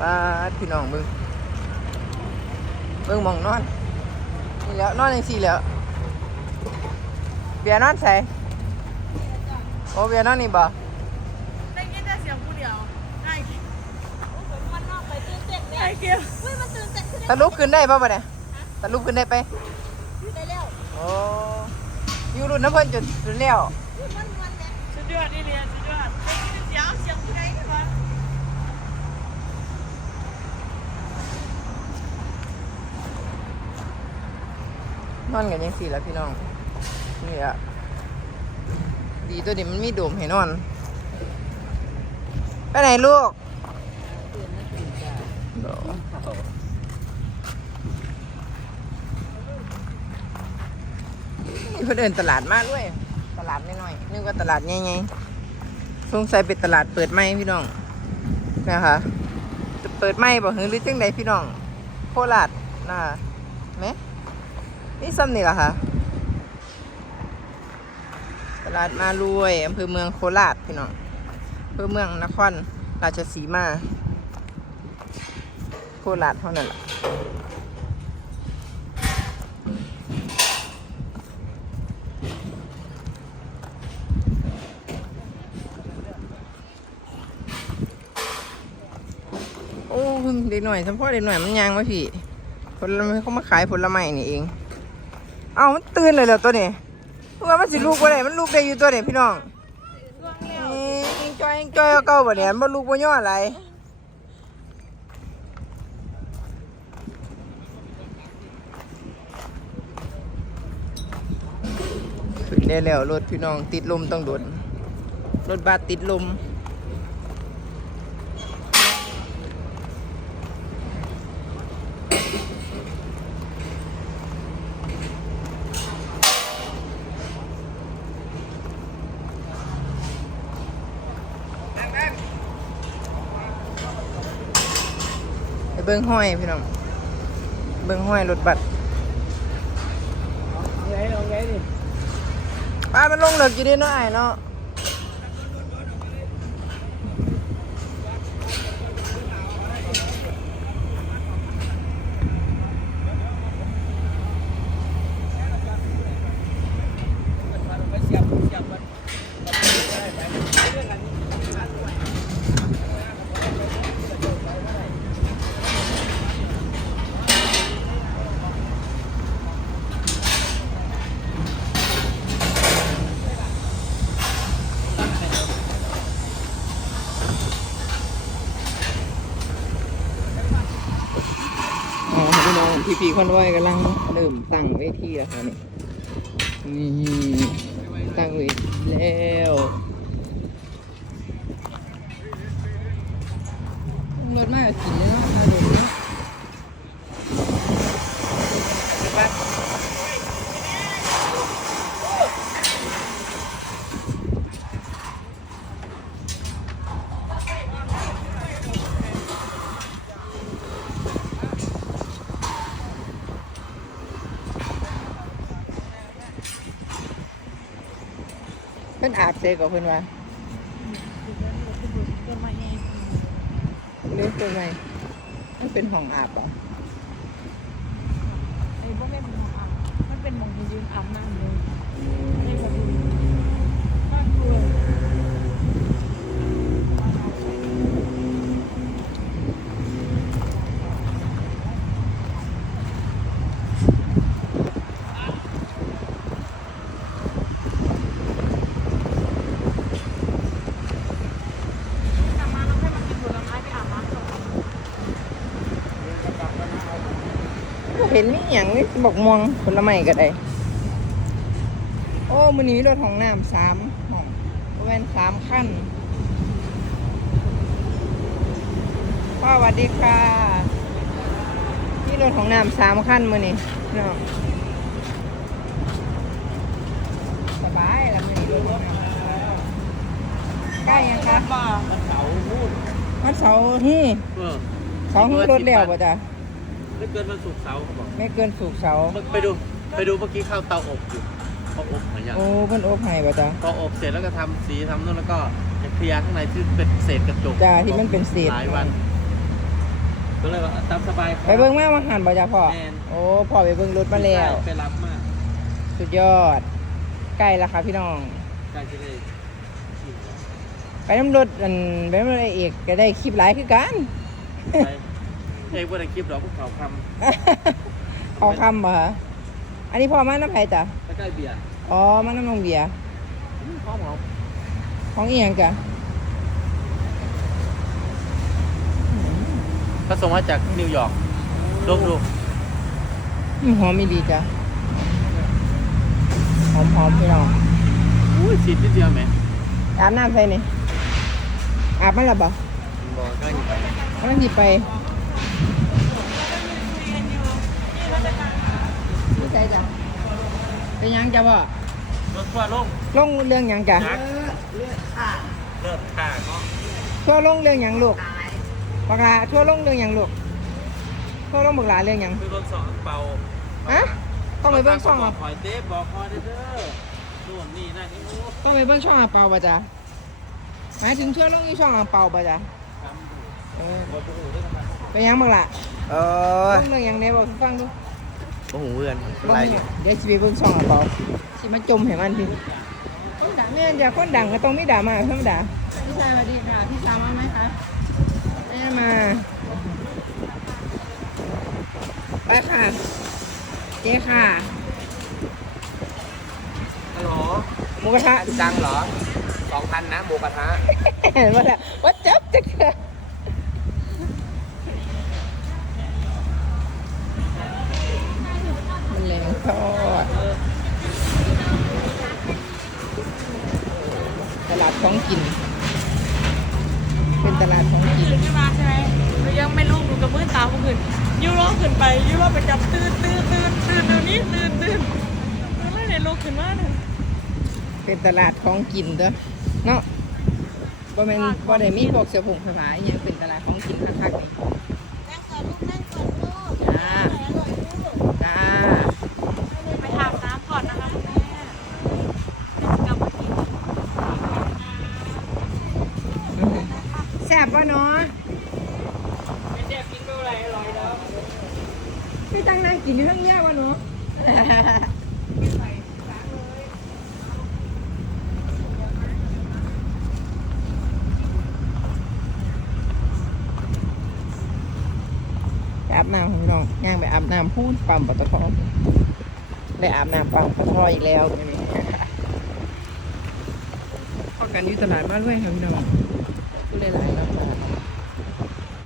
ป้าดพี่น้องเบิ่งเบิ่งหมองนอนนี่แหล้วนอนจังซี่แหล้วเบียร์นอนใส่โอ้เบียร์นอนนี่บ่ได้ยินแต่เสียงผู้เดียวง่ายเกี่ยวมันนอกไปตื่นเต้นเนี่ยง่ายเกี่ยวเฮ้ยมันตื่นเต้นขึ้นตะลุกขึ้นได้ป่ะบ่เนี่ยตะลุกขึ้นได้ไปได้แล้วโอ้อยู่รุ่นน้ำเพิ่นจนจนแล้วมันมันเนี่ยสุดยอดนี่เรียนสุดยอดได้ยินแต่เสียงเสียงผู้ใดกันวะ น อนกันยังสี่แล้วพี่น้องนี่อะดีตัวนี้มันมีโดมให้นอน ไปไหนลูกนี่เพื่นเดินตลาดมากด้วย ตลาดน้อยๆนึกว่าตลาดใหญ่ๆสงสัยเป็นตลาดเปิดไหมพี่น้องนะคะจะเปิดไหมบอกหรือจังใดพี่น้อง โคราชนะคะไหม นี่ซ้ำนี่เหรอคะตลาดมารวยอำเภอเมืองโคราชพี่น้องอำเภอเมืองนครราชสีมาโคราชเท่านั้นแหละโอ้เด็กหน่อยสัมพ่อเด็กหน่อยมันยางมาพี่ผลไม้เขามาขายผลไม้นี่เอง เอ้ามันตื่นเลยเหรอตัวนี้ว่ามันสิลูกบ่ได้มันลูกได้อยู่ตัวนี้พี่น้องเอ้ยยิงจอยยิงจอยเอาเก่าบ่เนี่ยมันลูกบ่ย่ออะไรขึ้นได้แล้วรถพี่น้องติดลมต้องโดนรถบัสติดลม เบิ้งห้อยพี่น้อง เบิ้งห้อยรถบัสไงเอาไงดิป้ามันลงเหลือกอยู่ดีเนาะไอ้ายเนาะ ไปเสียบเสียบมัน อ๋อ พี่น้องพี่คอนไว้กำลังเริ่มตั้งเวทีแล้วค่ะนี่นี่ตั้งเวทีแล้วรถมากกินเลยเนาะมาดูเนาะไป เพิ่นอาบเซกับเพิ่นว่าเกินมาเองเลือกตัวไหนมันเป็นห้องอาบเหรอไอ้พวกแม่เป็นมองอาบมันเป็นมองยืนอาบน้ำเลยให้แบบนั่นคือกลับมาแล้วให้มันกินผลไม้ไปอาบน้ำก่อน บ่ เห็นมีหยังนี่บอกม่วงผลไม้ก็ได้ โอ้มื้อนี้มีรถห้องน้ำสามห้องบ่แม่นสามขั้นพ่อสวัสดีค่ะมีรถห้องน้ำสามขั้นมื้อนี้เนาะสบายแล้วมื้อนี้รถห้องน้ำใกล้ยังคะบ้าเสาพูดวันเสาร์ที่เออสองรถแล้วป่ะจ๊ะ ไม่เกินวันศุกร์เสาร์เขาบอกไม่เกินสุกร์เสาร์ไปดูไปดูเมื่อกี้ข้าวเตาอบอยู่เขาอบเหมือนอย่างโอ้เพิ่นโอบให้ป่ะจ๊ะพออบเสร็จแล้วก็ทำสีทำนู่นแล้วก็เคลียร์ข้างในที่เป็นเศษกระจกจ้าที่มันเป็นเศษ หลายวัน ก็เลยว่าตามสบายครับ ไปเบิ่งมาว่าหันบ่จ้าพ่อ แม่น โอ้พ่อไปเบิ่งรถมาแล้ว ไปรับมาสุดยอด ใกล้แล้วค่ะพี่น้องการจะเลยขี่ไปน้ำรถอันไปน้ำรถไอเอกก็ได้คลิปหลายคือกัน ไป เอ้ยบ่ได้คลิปดอกพวกเขาคเอาคำบ่ฮะอันนี้พ่อมาน้ำไผ่จ้ะำแล้วก็ไอ้เบียร์อ๋อมาน้ำนองเบียร์ข้าวหอมของอีหยังจ้ะผสมมาจากนิวยอร์กลองดูอืมหอมอีดีจ้ะหอมหอมพี่น้องอุ้ยฉีดนิดเดียวไหมอาบน้ำใส่นี่อาบมันและบ่บอกก็อยู่ไปกำลังหยิบไปไม่ ใช่จ้ะเป็นหยังจ้ะบ่รถทั่วลงลงเรื่องหยังจ้ะเลิศค่ะเนาะทั่วลงเรื่องหยังลูกบักหลาทั่วลงเรื่องหยังลูกทั่วลงบักหลาเรื่องหยังไปเบิ่งสองเป่าฮะต้องไปเบิ่งช่องบออะกคอยเต้บอกคอยเด้อเด้อนู่นนี่นั่นนี่โอ้ต้องไปเบิ่งช่องอ่างเปาป่ะจ๊ะหมายถึงทั่วลงอยู่ช่องอ่างเปาป่ะจ๊ะทำดูเออบอกดูด้วยกันเป็นหยังบักหลาเอลงเรื่องหยังไหนบอกให้ฟังดู โอ้โหเพื่อนลงเนี่ยเดี๋ยวสิไปเบิ่งช่องอ่างเปาสิมาจมให้มันพี่คนด่าแม่นจ้ะคนดังก็ต้องมีด่ามาธรรมดาพี่ชายสวัสดีค่ะ พี่ชายมาไหมคะแม่มา ไปค่ะ เจ๊ค่ะฮัลโหลหมูกระทะจังเหรอสองพันนะหมูกระทะ เห็นว่าแล้วว่าจับจะเกิด กับมือตาคนอื่นยูโรขึ้นไปยูโรไปจับตื่นตื่นตื่นตื่นเดี๋ยวนี้ตื่นตื่นหนูไม่ได้ลุกขึ้นมาเนี่ยเป็นตลาดท้องกินเด้อเนาะบ่แม่นบ่ได้มีพวกเสื้อผงเสื้อผ้าอหยังเป็นตลาดท้องกินคักๆนี่ นั่งก่อนลูกนั่งก่อนลูก จ้าจ้า ไปถามน้ำก่อนนะคะคุณแม่กลับมาที่ แซ่บป่ะเนาะ เด็กกินเมื่อไรอร่อยแล้ว พี่ตั้งนั่งกินอยู่ทั้งเนี้ยวะเนาะไปอาบน้ำค่ะพี่น้องย่างไปอาบน้ำพูดปั๊มปตทได้อาบน้ำปั๊มปตทอีกแล้วไม่มีพอกันอยู่ตลาดมาด้วยค่ะพี่น้องพูดหลาย